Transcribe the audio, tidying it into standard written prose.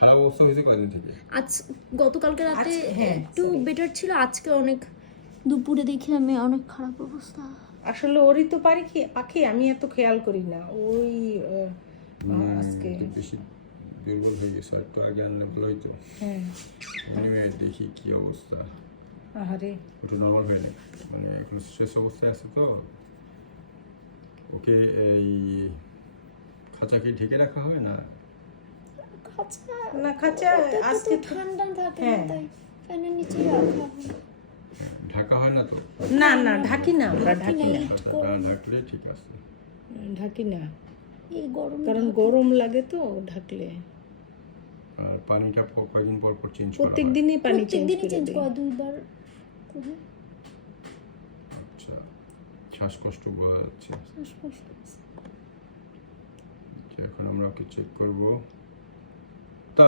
খারাপ অবস্থা হয়েছে কয়দিন থেকে? আজ গতকালকে রাতে হ্যাঁ, একটু বেটার ছিল, আজকে অনেক দুপুরে দেখি আমি অনেক খারাপ অবস্থা। আসলে ওরই তো পাখি, আমি এত খেয়াল করি না। ওই আজকে একটু বেশি দুর্বল হয়ে গেছে, একটু আগে আনলে ভালো হইতো। হ্যাঁ, এনিওয়ে দেখি কি অবস্থা। আহারে একটু নর্মাল হয়নি, মানে এখন শেষ অবস্থায় আছে তো। ওকে এই খাঁচাকে ঢেকে রাখা হবে না? খাঁচা আজকে তো ঠান্ডা থাকে না, হ্যাঁ। তাই ফ্যানের নিচে রাখা হয়। ঢাকা হয় না তো? না ঢাকি না, আমরা ঢাকি না, না ঢাকলে ঠিক আছে। ঢাকি না, এই গরম কারণ গরম লাগে তো ঢাকলে। আর পানিটা কয়দিন পর পর চেঞ্জ করা প্রত্যেক হয়? দিনই পানি চেঞ্জ প্রত্যেকদিনই করে চেঞ্জ দিই। করা, 2 বার করে। আচ্ছা, শ্বাসকষ্ট বোঝা যাচ্ছে। শ্বাসকষ্ট। আচ্ছা, এখন আমরা ওকে চেক করবো।